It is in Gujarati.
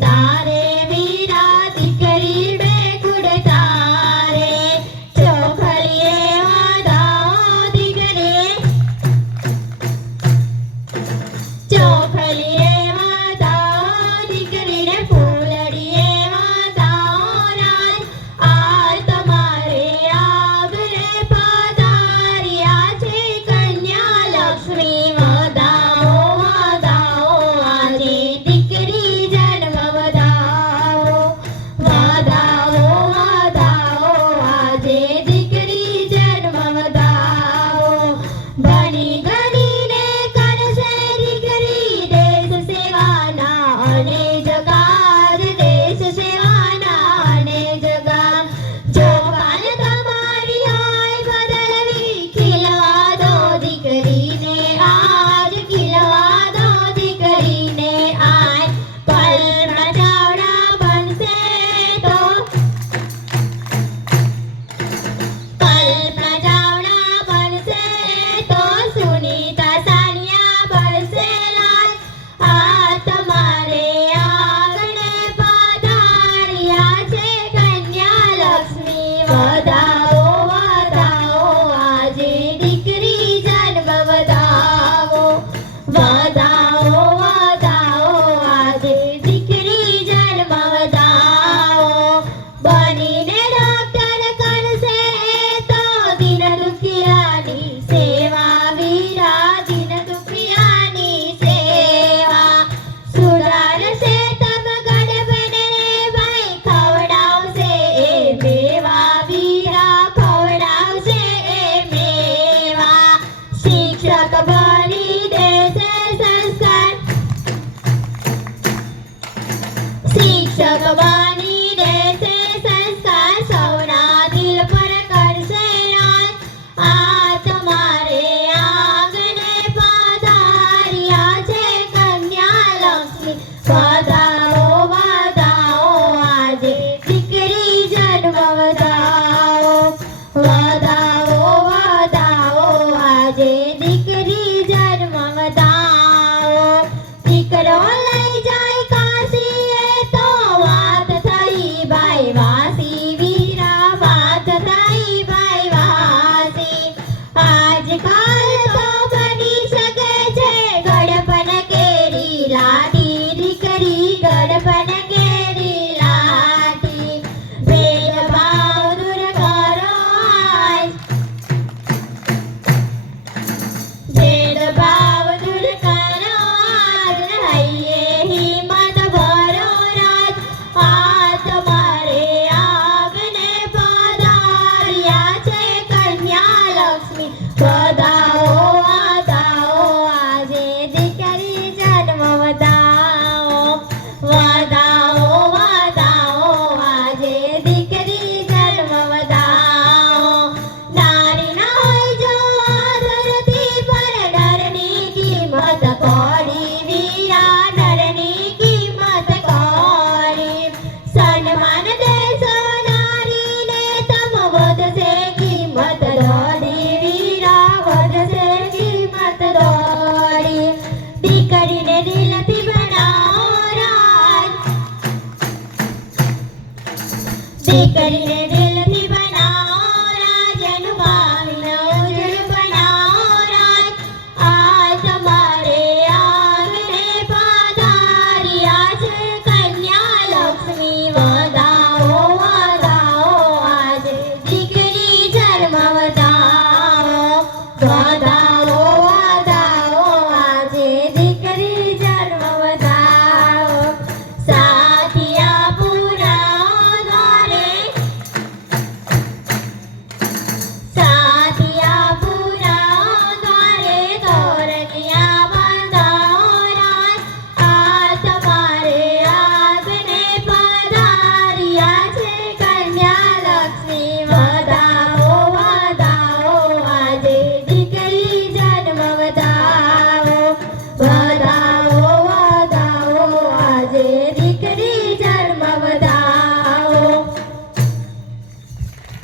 તારે વીરા દીકરી બેકુડ તારે ચોખલીએ વાદાઓ દીકરી ચોખલીએ વાદાઓ દીકરીને ફૂલડીએ વાદાઓ રાજ આ તમારે આગરે પધાર્યા છે કન્યા લક્ષ્મી વધાવો વધાવો આજે દીકરી જન્મ વધાવો વધાવો વધાવો આજે દીકરી જન્મ વધાવો ભણી ગણીને કરશે દીકરી દેશ સેવાના અને જગાર દેશ સેવાના અને જગાર જો કાન તમારી હોય બદલવી ખીલવા દો દીકરીને આજ ખીલવા દો દીકરીને આજ કલ્પના ચાવડા બનશે તો કલ્પના ચાવડા બનશે તો સુનીતા સાનિયા બનશે લાલ આ તમારે આંગણે પધાર્યા છે કન્યા લક્ષ્મી વધાવો વધાવો આજે દીકરી જન્મ વધાવો વધાવો વધાવો આજે દીકરી જન્મ વધાવો બનીને ડોક્ટર કરશે તો દિન દુખિયાની સેવા વીરા દિન દુખિયાની સેવા સુધારશે તમ ગડબને ભાઈ ખવડાવશે એ મેવા વીરા ખવડાવશે એ મેવા શિક્ષક બની દેશે સંસ્કાર શિક્ષક બની દેશે સંસ્કાર સૌના દિલ પર કરશે રાજ આ તમારે આંગણે પધાર્યા છે કન્યા લક્ષ્મી વધાવો વધાવો આજે દીકરી જન્મ વધાવો વધાવો વધાવો આજે દીકરી જન્મ વધાવો દીકરો લઈ જાય કાશીએ તો વાત થઈ ભાઈ વાસી વીરા વાત થઈ ભાઈ વાસી આજકાલ તો બની શકે છે ગડપન કેરી લાડી દીકરી ગડપન કેરી લાડી ભેદભાવ દૂર કરો આજ ભેદભાવ દૂર કરો આજ હૈયે હિંમત ભરો રાજ આ તમારે આંગણે પધાર્યા છે કન્યા લક્ષ્મી વધાવો વધાવો આજે દીકરી જન્મ વધાવો વધાવો વધાવો આજે દીકરી જન્મ વધાવો નારી ના હોય જો આ ધરતી પર નરની કિંમત કોડી વીરા નરની કિંમત કોડી સન્માન દેશો નારીને તમ વધશે કિંમત દોડી વીરા વધશે કિંમત દોડી દીકરીને દિલથી બનાવો રાજ દીકરીને